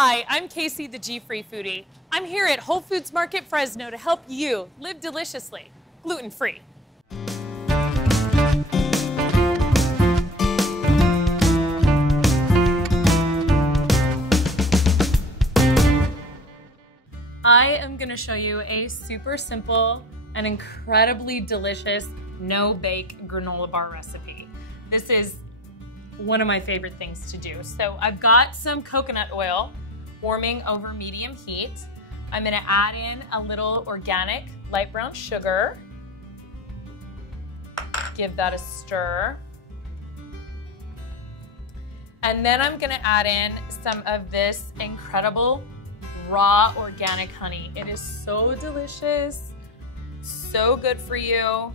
Hi, I'm Casey, the G-Free Foodie. I'm here at Whole Foods Market Fresno to help you live deliciously, gluten-free. I am going to show you a super simple and incredibly delicious no-bake granola bar recipe. This is one of my favorite things to do. So I've got some coconut oil warming over medium heat. I'm gonna add in a little organic light brown sugar. Give that a stir. And then I'm gonna add in some of this incredible raw organic honey. It is so delicious, so good for you.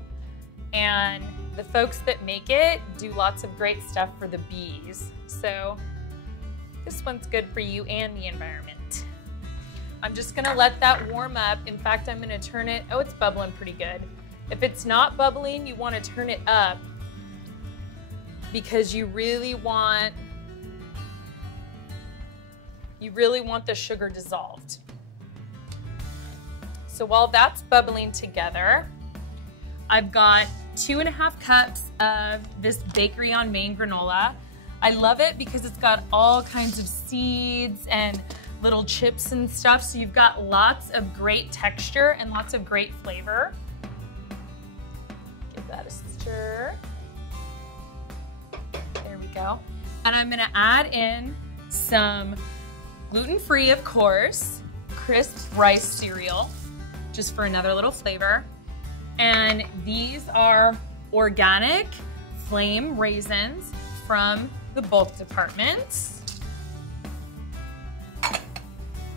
And the folks that make it do lots of great stuff for the bees. So this one's good for you and the environment. I'm just gonna let that warm up. In fact, I'm gonna turn it, oh, it's bubbling pretty good. If it's not bubbling, you wanna turn it up because you really want the sugar dissolved. So while that's bubbling together, I've got 2.5 cups of this Bakery on Main granola. I love it because it's got all kinds of seeds and little chips and stuff, so you've got lots of great texture and lots of great flavor. Give that a stir. There we go. And I'm gonna add in some gluten-free, of course, crisp rice cereal, just for another little flavor. And these are organic flame raisins from the bulk department. I'm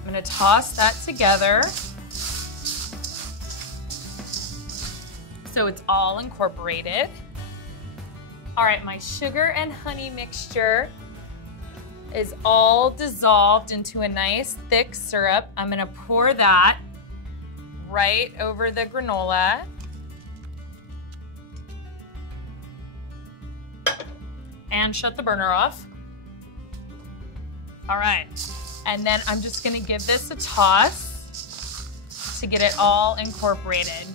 gonna toss that together so it's all incorporated. All right, my sugar and honey mixture is all dissolved into a nice thick syrup. I'm gonna pour that right over the granola. And shut the burner off. All right, and then I'm just gonna give this a toss to get it all incorporated.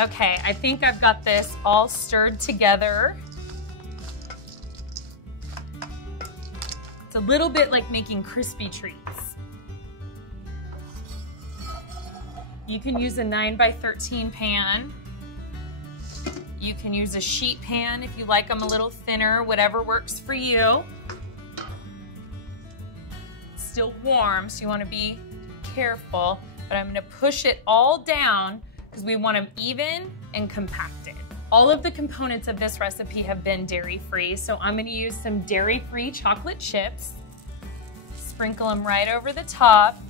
Okay, I think I've got this all stirred together. It's a little bit like making crispy treats. You can use a 9x13 pan. You can use a sheet pan if you like them a little thinner, whatever works for you. It's still warm, so you want to be careful, but I'm going to push it all down because we want them even and compacted. All of the components of this recipe have been dairy-free, so I'm going to use some dairy-free chocolate chips, sprinkle them right over the top.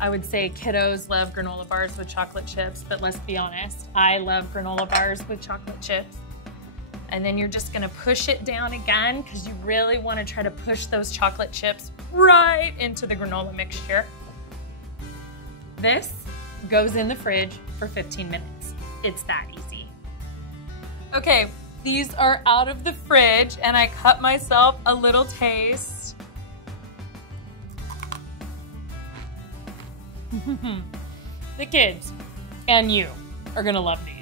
I would say kiddos love granola bars with chocolate chips, but let's be honest, I love granola bars with chocolate chips. And then you're just gonna push it down again because you really wanna try to push those chocolate chips right into the granola mixture. This goes in the fridge for 15 minutes. It's that easy. Okay, these are out of the fridge and I cut myself a little taste. The kids and you are gonna love these.